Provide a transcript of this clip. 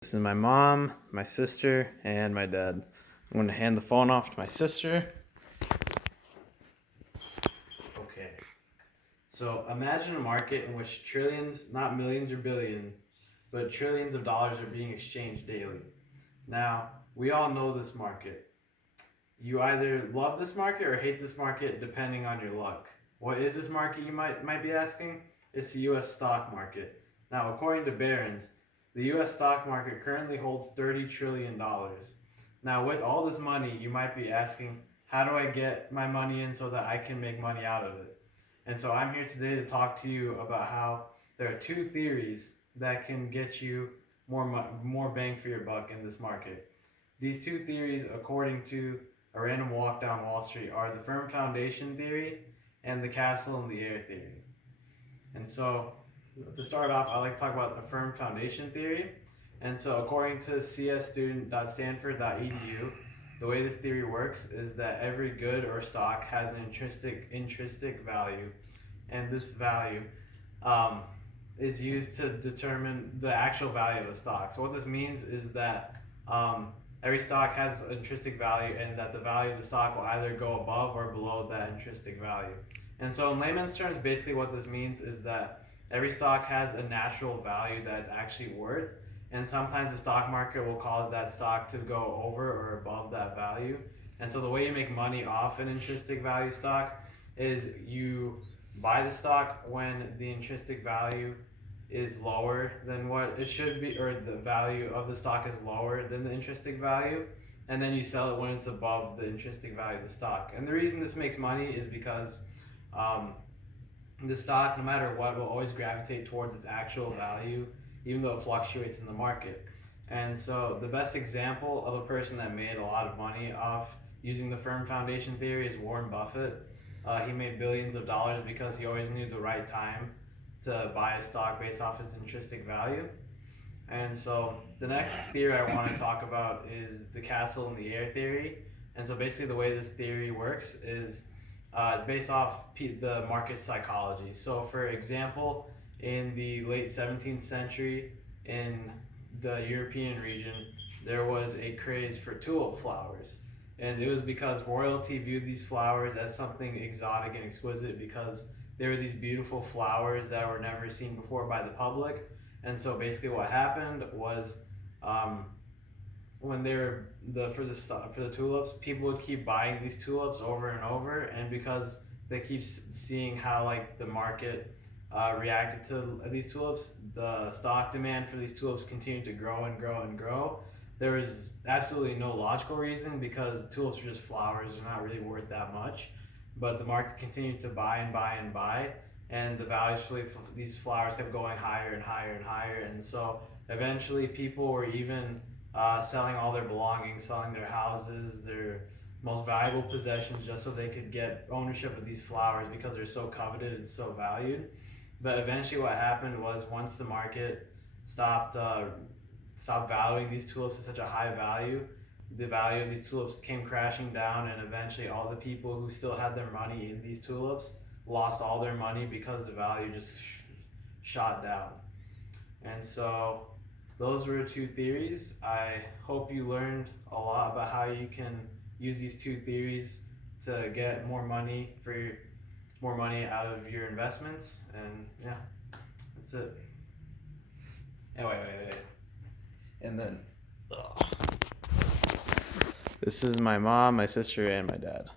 This is my mom, my sister, and my dad. I'm going to hand the phone off to my sister. Okay. So imagine a market in which trillions, not millions or billions, but trillions of dollars are being exchanged daily. Now, we all know this market. You either love this market or hate this market depending on your luck. What is this market, you might be asking? It's the US stock market. Now, according to Barron's, the US stock market currently holds $30 trillion. Now, with all this money, you might be asking, how do I get my money in so that I can make money out of it? And so I'm here today to talk to you about how there are two theories that can get you more bang for your buck in this market. These two theories, according to a random walk down Wall Street, are the firm foundation theory and the castle in the air theory. And so to start off, I like to talk about the firm foundation theory. And so according to csstudent.stanford.edu, the way this theory works is that every good or stock has an intrinsic value, and this value is used to determine the actual value of a stock. So what this means is that every stock has intrinsic value, and that the value of the stock will either go above or below that intrinsic value. And so in layman's terms, basically what this means is that every stock has a natural value that it's actually worth, and sometimes the stock market will cause that stock to go over or above that value. And so the way you make money off an intrinsic value stock is you buy the stock when the intrinsic value is lower than what it should be, or the value of the stock is lower than the intrinsic value, and then you sell it when it's above the intrinsic value of the stock. And the reason this makes money is because the stock, no matter what, will always gravitate towards its actual value, even though it fluctuates in the market. And so the best example of a person that made a lot of money off using the firm foundation theory is Warren Buffett. He made billions of dollars because he always knew the right time to buy a stock based off its intrinsic value. And so the next theory I want to talk about is the castle in the air theory. And so basically the way this theory works is it's based off the market psychology. So for example, in the late 17th century in the European region, there was a craze for tulip flowers. And it was because royalty viewed these flowers as something exotic and exquisite, because they were these beautiful flowers that were never seen before by the public. And so basically what happened was when they were for the tulips, people would keep buying these tulips over and over, and because they keep seeing how like the market reacted to these tulips, the stock demand for these tulips continued to grow and grow and grow. There was absolutely no logical reason, because tulips are just flowers, they're not really worth that much, but the market continued to buy and buy and buy, and the values for these flowers kept going higher and higher and higher. And so eventually people were even selling all their belongings, selling their houses, their most valuable possessions, just so they could get ownership of these flowers, because they're so coveted and so valued. But eventually what happened was, once the market stopped valuing these tulips at such a high value, the value of these tulips came crashing down, and eventually all the people who still had their money in these tulips lost all their money because the value just shot down. And so those were two theories. I hope you learned a lot about how you can use these two theories to get more money out of your investments. And yeah, that's it. And wait. And then this is my mom, my sister, and my dad.